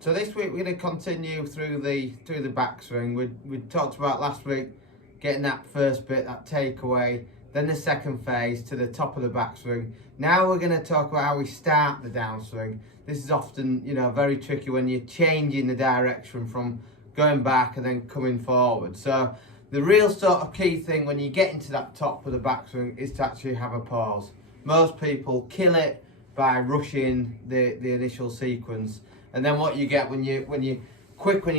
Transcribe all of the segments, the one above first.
So this week we're going to continue through the backswing. We talked about last week getting that first bit, that takeaway, then the second phase to the top of the backswing. Now we're going to talk about how we start the downswing. This is often, very tricky when you're changing the direction from going back and then coming forward. So the real sort of key thing when you get into that top of the backswing is to actually have a pause. Most people kill it by rushing the initial sequence. And then what you get when you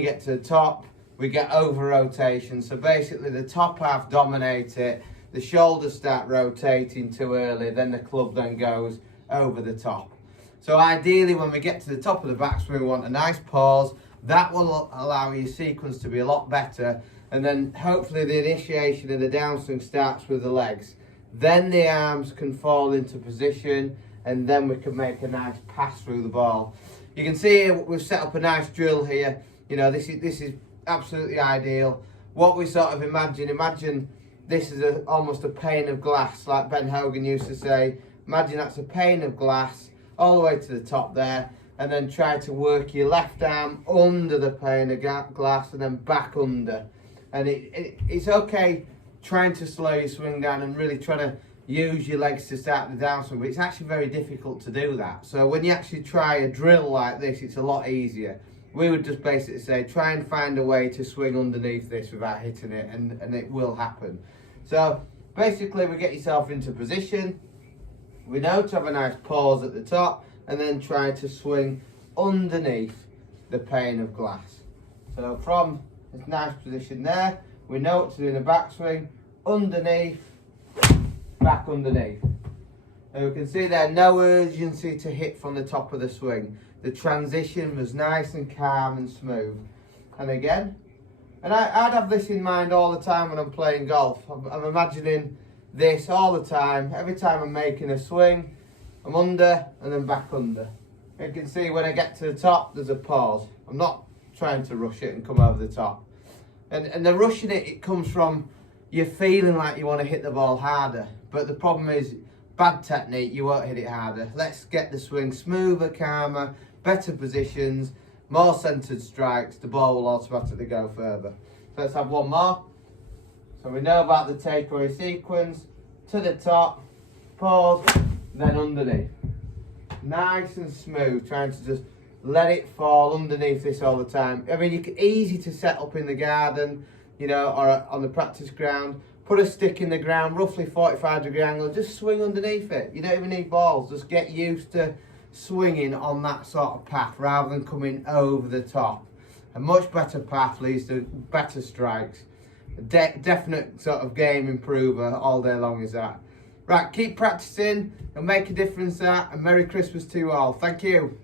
get to the top, we get over rotation. So basically the top half dominate it, the shoulders start rotating too early, then the club then goes over the top. So ideally when we get to the top of the backswing, we want a nice pause. That will allow your sequence to be a lot better. And then hopefully the initiation of the downswing starts with the legs. Then the arms can fall into position and then we can make a nice pass through the ball. You can see we've set up a nice drill here. This is absolutely ideal. What we sort of imagine this is almost a pane of glass, like Ben Hogan used to say. Imagine that's a pane of glass all the way to the top there, and then try to work your left arm under the pane of glass and then back under. And it's okay trying to slow your swing down and really trying to use your legs to start the downswing, but it's actually very difficult to do that. So when you actually try a drill like this, it's a lot easier. We would just basically say, try and find a way to swing underneath this without hitting it, and it will happen. So basically we get yourself into position. We know to have a nice pause at the top, and then try to swing underneath the pane of glass. So from this nice position there, we know what to do in the backswing, underneath, back underneath. And we can see there, no urgency to hit from the top of the swing. The transition was nice and calm and smooth. And again, and I'd have this in mind all the time when I'm playing golf. I'm imagining this all the time. Every time I'm making a swing, I'm under and then back under. You can see when I get to the top, there's a pause. I'm not trying to rush it and come over the top. And the rushing it comes from you're feeling like you want to hit the ball harder. But the problem is, bad technique, you won't hit it harder. Let's get the swing smoother, calmer, better positions, more centered strikes. The ball will automatically go further. So let's have one more. So we know about the takeaway sequence. To the top, pause, then underneath. Nice and smooth, trying to just let it fall underneath this all the time. I mean, easy to set up in the garden, or on the practice ground. Put a stick in the ground, roughly 45-degree angle, just swing underneath it. You don't even need balls, just get used to swinging on that sort of path rather than coming over the top. A much better path leads to better strikes. A definite sort of game improver all day long is that. Right, keep practicing, it'll make a difference that, and Merry Christmas to you all. Thank you.